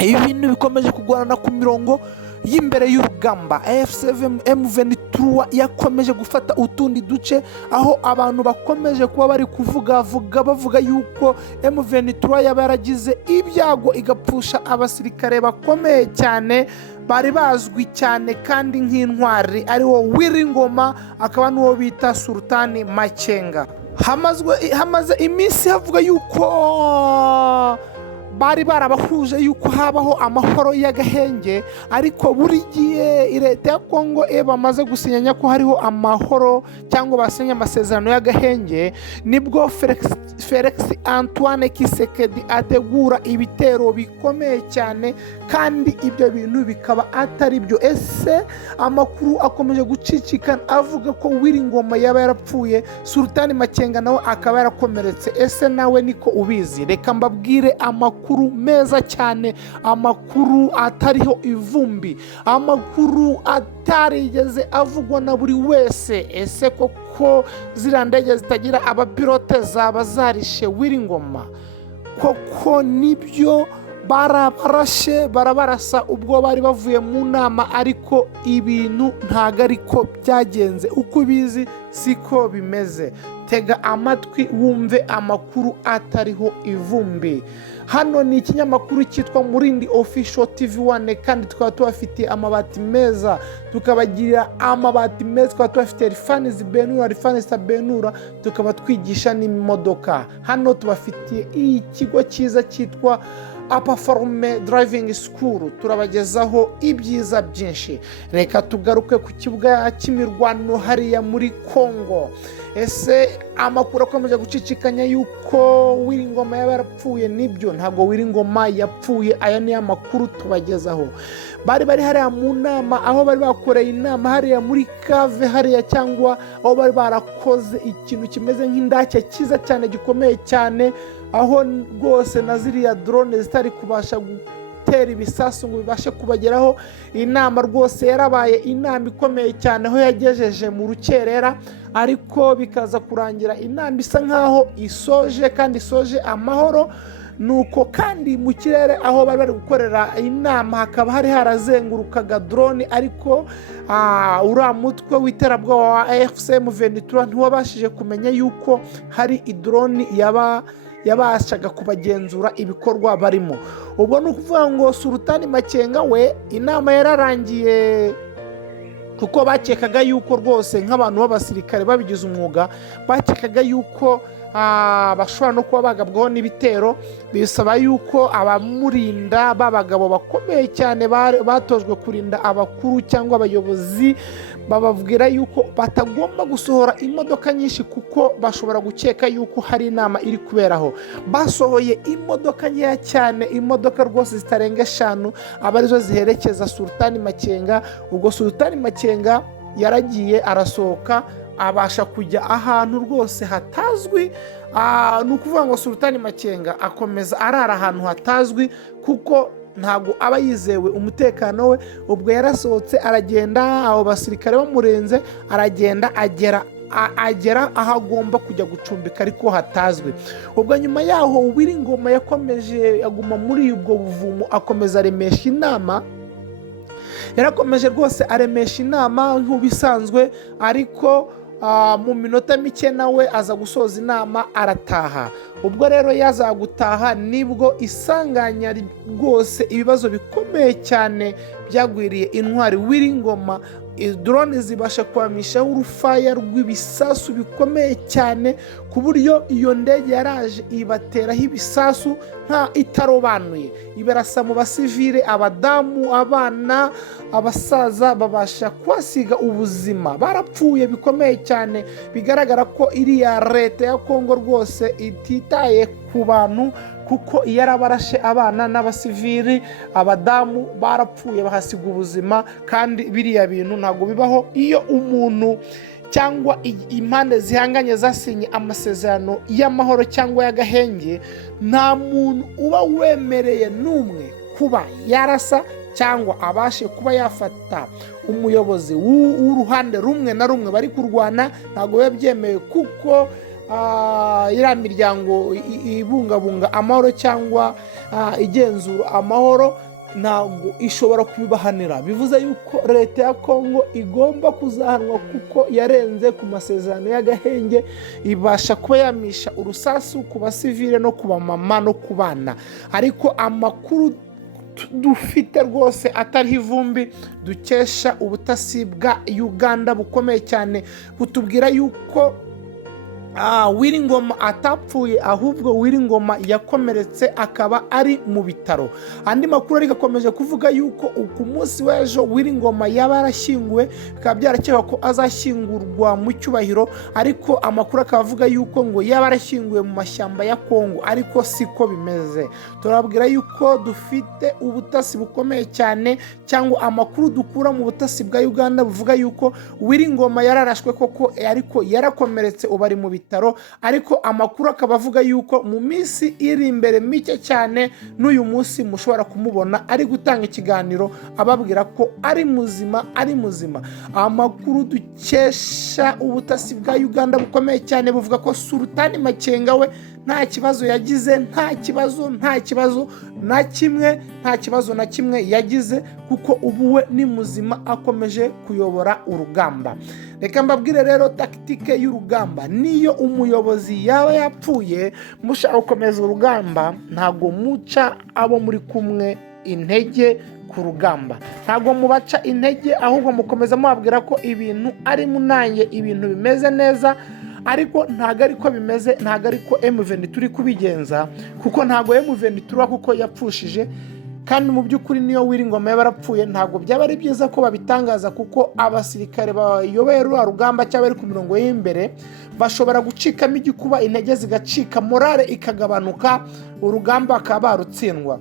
ibi bintu bikomeje kugorana ku mirongo y'imbere y'urugamba. AFC M23 yakomeje gufata utundi duce, aho abantu bakomeje kuba bari bavuga yuko M23 yaba yaragize ibyago igapfusha abasirikare bakomeye cyane bari bazwi cyane kandi nk'intwari, ariwo Wiringoma akaba n'uwo bita Sultani Makenga. Hamaze iminsi havuga yuko bari barabahuje yuko habaho amahoro y'agahenge, ariko buri gihe leta ya Kongo bamaze gusinyanya ko hariho amahoro cyangwa basinye amasezerano y'agahenge, nibwo Felix Antoine Tshisekedi ategura ibitero bikomeye cyane, kandi ibyo bintu bikaba atari byo. Ese amakuru akomeje gucicikana avuga ko Wiringoma yaba yarapfuye, Sultani Makenga nawe akaba yarakomeretse. Ese nawe niko ubizi? Reka mbabwire amakuru meza cyane, amakuru atariho ivumbi, amakuru atarigeze avugwa na buri wese. Ese koko ziriya ndege zitagira abapilote zaba zarishe Wiringoma? Koko nibyo barabarasa ubwo bari bavuye mu nama, ariko ibintu ntago ariko byagenze. Uko ubizi siko bimeze. Tega amatwi wumve amakuru atariho ivumbi. Hano ni ikinyamakuru cyitwa Murindi Official TV1, kandi tukaba tubafitiye amabati meza, tukabagira amabati meza, tukaba tubafitiye rifani Benura, tukaba twigisha n'imodoka. Hano tubafitiye ikigo cyiza cyitwa Apaforme Driving School, turabagezaho ibyiza byinshi. Reka tugaruke ku kibuga cy'imirwano hariya muri Kongo. Ese amakuru akomeje gucicikanya yuko Wiringoma yaba yarapfuye? Nibyo, ntabwo Wiringoma yapfuye. Aya ni amakuru tubagezaho. Bari hariya mu nama, aho bari bakoreye inama hariya muri Kave hariya, cyangwa aho bari barakoze ikintu kimeze nk'indake cyiza cyane gikomeye cyane, aho rwose na ziriya drone zitari kubasha gutera ibisasu ngo bibashe kubageraho. Inama rwose yarabaye inama ikomeye cyane, aho yagejeje mu rukerera, ariko bikaza kurangira inama isa nkaho isoje, kandi isoje amahoro. Nuko kandi mu kirere aho bari gukorera inama hakaba hari harazengurukaga drone, ariko uriya mutwe w'iterabwoba wa AFC M23 ntiwabashije kumenya yuko hari idrone yabashaga kubagenzura ibikorwa barimo. Ubwo ni ukuvuga ngo Sultani Makenga we inama yararangiye, kuko bakekaga yuko rwose nk'abantu b'abasirikare babigize umwuga, bakekaga yuko bashobora no kuba bagabwaho n'ibitero. Bisaba yuko abamurinda b'abagabo bakomeye cyane batojwe kurinda abakuru cyangwa abayobozi, bababwira yuko batagomba gusohora imodoka nyinshi, kuko bashobora gukeka yuko hari inama iri kuberaho. Basohoye imodoka nkeya cyane, imodoka rwose zitarenga 5, aba arizo ziherekeza Sultani Makenga. Ubwo Sultani Makenga yaragiye arasohoka, abasha kujya ahantu rwose hatazwi. Ni ukuvuga ngo Sultani Makenga akomeza arara ahantu hatazwi, kuko ntabwo aba yizewe umutekano we. Ubwo yarasohotse aragenda, abo basirikare bamurenze, aragenda agera aho agomba kujya gucumbika, ariko hatazwi. Ubwo nyuma yaho Wiringoma yakomeje aguma muri ubwo buvumo, akomeza aremesha inama. Yarakomeje rwose aremesha inama nk'ubisanzwe, ariko mu minota mike nawe aza gusoza inama arataha. Ubwo rero yaza gutaha nibwo isanganya rwose ibibazo bikomeye cyane byagwiriye intwari Wiringoma. Drone zibasha kwamishaho urufaya rw'ibisasu bikomeye cyane, ku buryo iyo ndege yaraje ibateraho ibisasu nta itarobanuye, ibarasa mu basivile, abadamu, abana, abasaza babasha kwasiga ubuzima, barapfuye bikomeye cyane. Bigaragara ko iriya leta ya Kongo rwose ititaye ku bantu, kuko iyo arabarashe abana n'abasivili, abadamu barapfuye bahasiga ubuzima. Kandi biriya bintu ntabwo bibaho iyo umuntu cyangwa impande zihanganye zasinye amasezerano y'amahoro cyangwa y'agahenge. Nta muntu uba wemereye n'umwe kuba yarasa cyangwa abashe kuba yafata umuyobozi w'uruhande rumwe na rumwe bari kurwana. Ntabwo biba byemewe, kuko iriya miryango ibungabunga amahoro cyangwa igenzura amahoro ntabwo ishobora kubibahanira. Bivuze yuko leta ya Kongo igomba kuzahanwa kuko yarenze ku masezerano y'agahenge, ibasha kuba yamisha urusasu ku basivile no ku bamama no ku bana. Ariko amakuru dufite rwose atariho ivumbi dukesha ubutasi bwa Uganda bukomeye cyane butubwira yuko Wiringoma atapfuye, ahubwo Wiringoma yakomeretse akaba ari mu bitaro. Andi makuru ariko akomeje kuvuga yuko ku munsi w'ejo Wiringoma yaba yarashyinguwe, bikaba byarakekwa ko azashyingurwa mu cyubahiro, ariko amakuru akaba avuga yuko ngo yaba yarashyinguwe mu mashyamba ya Kongo, ariko siko bimeze. Turabwira yuko dufite ubutasi bukomeye cyane, cyangwa amakuru dukura mu butasi bwa Uganda buvuga yuko Wiringoma yararashwe koko, ariko yarakomeretse ubu ari mu bitaro. Ariko amakuru akaba avuga yuko mu minsi iri imbere mike cyane n'uyu munsi mushobora kumubona ari gutanga ikiganiro ababwira ko ari muzima. Amakuru dukesha ubutasi bwa Uganda bukomeye cyane buvuga ko Sultani Makenga we nta kibazo yagize, nta kibazo na kimwe yagize, kuko ubu we ni muzima akomeje kuyobora urugamba. Reka mbabwire rero tactique y'urugamba, niyo umuyobozi yaba yapfuye mushaka gukomeza urugamba, ntago muca abo muri kumwe intege ku rugamba, ntago mubaca intege, ahubwo mukomeza mubabwira ko ibintu ari munange, ibintu bimeze neza. Ariko ntago ariko bimeze, ntago ariko M23 turi kubigenza, kuko ntago M23 kuko yapfushije. Kandi mu by'ukuri niyo Wiringoma yabarapfuye ntago byaba ari byiza ko babitangaza, kuko abasirikare bayoboye rugamba cyangwa ari ku mirongo y'imbere bashobora gucikamo igikuba, intege zigacika, morale ikagabanuka, urugamba akaba barutsindwa.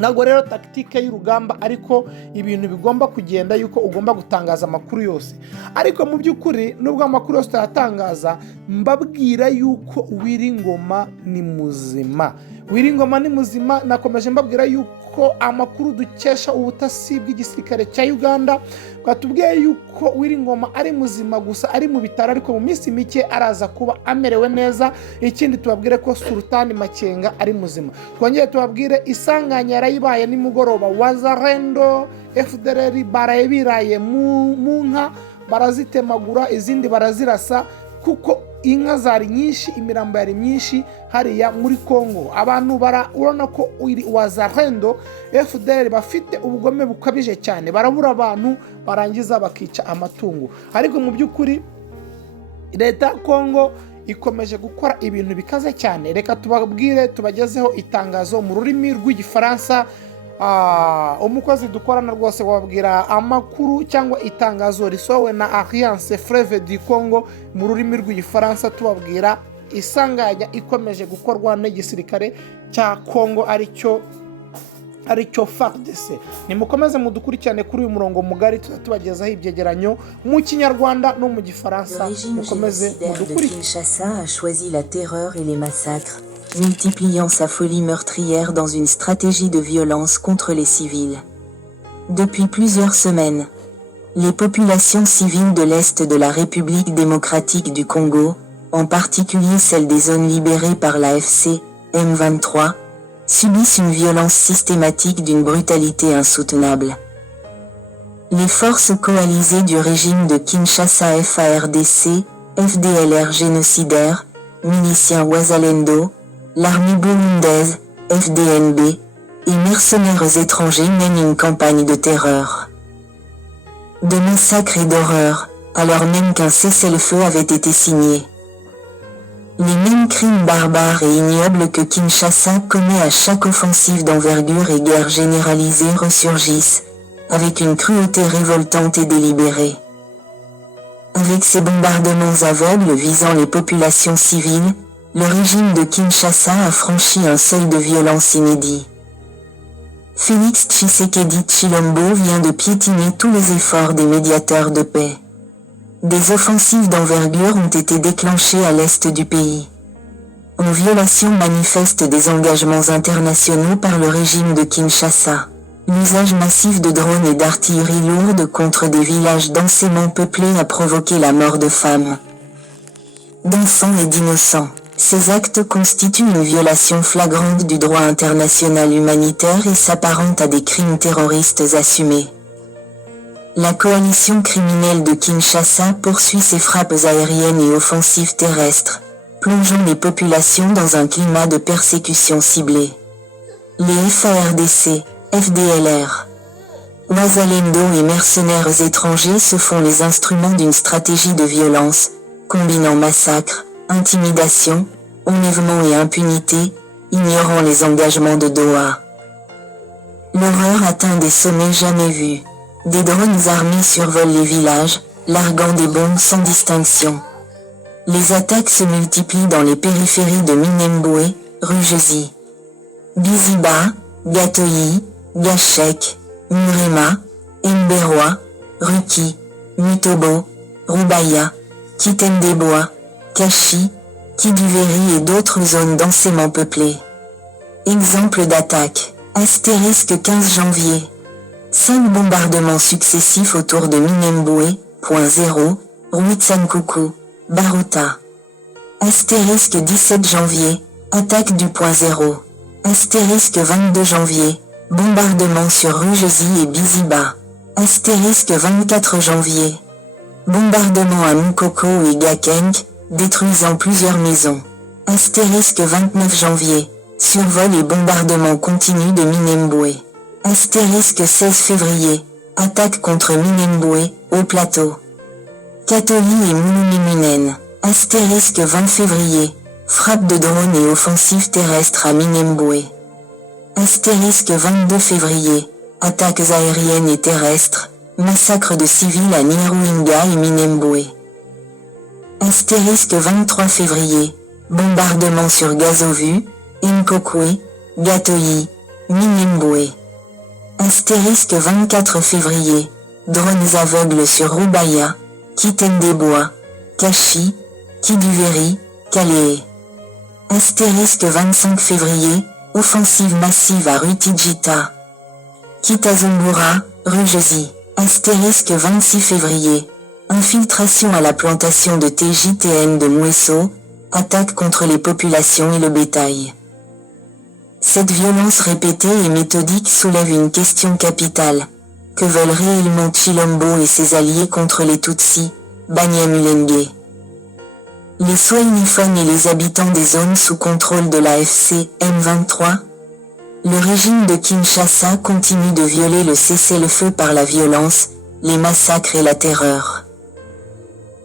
Ntabwo rero tactique y'urugamba ariko ibintu bigomba kugenda yuko ugomba gutangaza amakuru yose. Ariko mu by'ukuri nubwo amakuru yose utayatangaza, mbabwira yuko Wiringoma ni muzima. Nakomeje mbabwira yuko amakuru dukesha ubutasi bw'igisirikare cya Uganda bwatubwiye yuko Wiringoma ari muzima, gusa ari mu bitaro, ariko mu minsi mike araza kuba amerewe neza. Ikindi tubabwire ko Sultani Makenga ari muzima. Twongeye tubabwire isanganya yarayibaye nimugoroba, Wazalendo FDLR baraye biraye mu nka, barazitemagura, izindi barazirasa, kuko inka zari nyinshi, imirambo yari myinshi hariya muri Kongo. Abantu urabona ko Wazalendo FDLR bafite ubugome bukabije cyane, barabura abantu barangiza bakica amatungo. Ariko mu by'ukuri leta ya Kongo ikomeje gukora ibintu bikaze cyane. Reka tubabwire, tubagezeho itangazo mu rurimi rw'igifaransa. Umukozi dukorana rwose wabwira amakuru cyangwa itangazo risohowe na Alliance Fleuve du Congo mu rurimi rw'igifaransa, tubabwira isanganya ikomeje gukorwa n'igisirikare cya Kongo aricyo FARDC. Nimukomeze mudukurikirane kuri uyu murongo mugari, tubagezaho ibyegeranyo mu Kinyarwanda no mu Gifaransa. Mukomeze mudukurikirane. Kinshasa a choisi la terreur et les massacres, multipliant sa folie meurtrière dans une stratégie de violence contre les civils. Depuis plusieurs semaines, les populations civiles de l'Est de la République démocratique du Congo, en particulier celles des zones libérées par l'AFC, M23, subissent une violence systématique d'une brutalité insoutenable. Les forces coalisées du régime de Kinshasa FARDC, FDLR génocidaire, miliciens Wazalendo, l'armée burundaise, FDNB, et mercenaires étrangers mènent une campagne de terreur, de massacres et d'horreur, alors même qu'un cessez-le-feu avait été signé. Les mêmes crimes barbares et ignobles que Kinshasa commet à chaque offensive d'envergure et guerre généralisée ressurgissent, avec une cruauté révoltante et délibérée. Avec ces bombardements aveugles visant les populations civiles, le régime de Kinshasa a franchi un seuil de violence inédit. Félix Tshisekedi Tshilombo vient de piétiner tous les efforts des médiateurs de paix. Des offensives d'envergure ont été déclenchées à l'est du pays, en violation manifeste des engagements internationaux par le régime de Kinshasa. L'usage massif de drones et d'artillerie lourde contre des villages densément peuplés a provoqué la mort de femmes, d'enfants et d'innocents. Ces actes constituent une violation flagrante du droit international humanitaire et s'apparentent à des crimes terroristes assumés. La coalition criminelle de Kinshasa poursuit ses frappes aériennes et offensives terrestres, plongeant les populations dans un climat de persécution ciblée. Les FARDC, FDLR, Wazalendo et mercenaires étrangers se font les instruments d'une stratégie de violence, combinant massacre, intimidation, enlèvement et impunité, ignorant les engagements de Doha. L'horreur atteint des sommets jamais vus. Des drones armés survolent les villages, larguant des bombes sans distinction. Les attaques se multiplient dans les périphéries de Minembwe, Rugezi, Biziba, Gatoyi, Gashek, Murema, Mberwa, Ruki, Mutobo, Rubaya, Kitendeboa, Kashi, Kiduveri et d'autres zones densément peuplées. Exemple d'attaque. Astérisque 15 janvier. 5 bombardements successifs autour de Minembwe, point 0, Rwitsankuku, Baruta. Astérisque 17 janvier. Attaque du point 0. Astérisque 22 janvier. Bombardement sur Rugezi et Biziba. Astérisque 24 janvier. Bombardement à Mukoko et Gakenke, détruisant plusieurs maisons. Astérisque 29 janvier. Survol et bombardement continu de Minembwe. Astérisque 16 février. Attaque contre Minembwe, au plateau. Katoli et Mulumiminen. Astérisque 20 février. Frappe de drones et offensive terrestre à Minembwe. Astérisque 22 février. Attaques aériennes et terrestres. Massacre de civils à Niruinga et Minembwe. Astérisque 23 février. Bombardement sur Gazovu, Nkokwe, Gatoyi, Minembwe. Astérisque 24 février. Drones aveugles sur Rubaya, Kitendeboa, Kashi, Kiduveri, Kalehe. Astérisque 25 février. Offensive massive à Rutijita. Kitazumbura, Rugezi. Astérisque 26 février. Infiltration à la plantation de TJTN de Mweso. Attaque contre les populations et le bétail. Cette violence répétée et méthodique soulève une question capitale. Que veulent réellement Chilombo et ses alliés contre les Tutsis, Banyamulenge? Les Swahiliphones et les habitants des zones sous contrôle de la FC M23? Le régime de Kinshasa continue de violer le cessez-le-feu par la violence, les massacres et la terreur.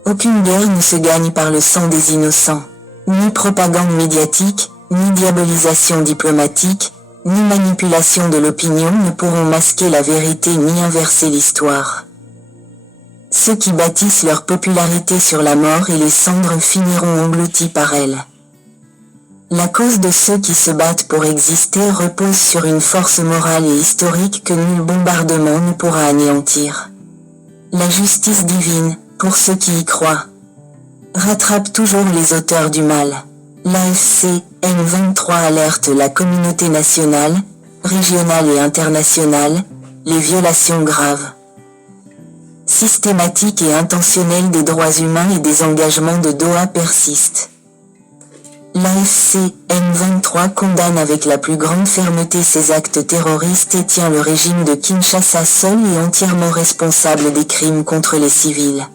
Aucune guerre ne se gagne par le sang des innocents. Ni propagande médiatique, ni diabolisation diplomatique, ni manipulation de l'opinion ne pourront masquer la vérité ni inverser l'histoire. Ceux qui bâtissent leur popularité sur la mort et les cendres finiront engloutis par elle. La cause de ceux qui se battent pour exister repose sur une force morale et historique que nul bombardement ne pourra anéantir. La justice divine, pour ceux qui y croient, rattrape toujours les auteurs du mal. L'AFC M23 alerte la communauté nationale, régionale et internationale, les violations graves, systématiques et intentionnelles des droits humains et des engagements de Doha persistent. L'AFC M23 condamne avec la plus grande fermeté ces actes terroristes et tient le régime de Kinshasa seul et entièrement responsable des crimes contre les civils.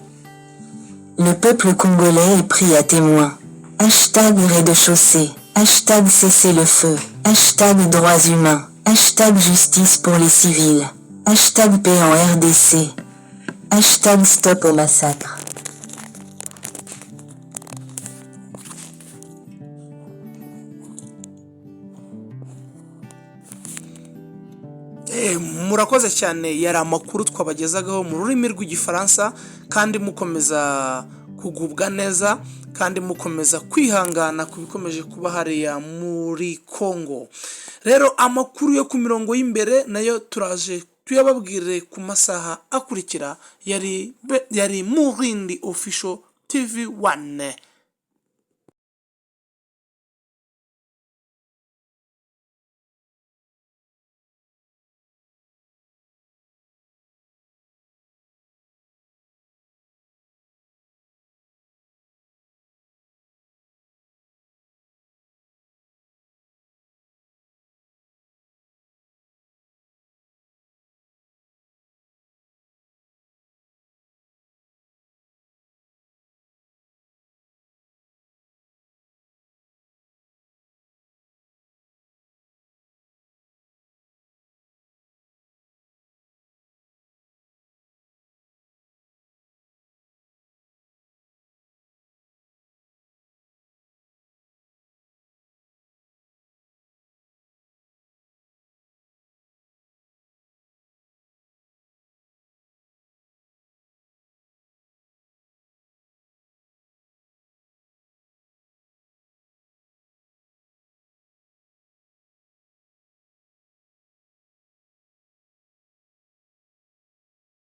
Le peuple congolais est pris à témoin. Hashtag rez-de-chaussée. Hashtag cessez-le-feu. Hashtag droits humains. Hashtag justice pour les civils. Hashtag paix en RDC. Hashtag stop au massacre. murakoze cyane. Yari amakuru twabagezagaho mu rurimi rw'igifaransa, kandi mukomeza kugubwa neza, kandi mukomeza kwihangana ku bikomeje kuba hariya muri Kongo. Rero amakuru yo ku mirongo y'imbere nayo turaje tuyababwire ku masaha akurikira. Yari Murindi Official TV 1.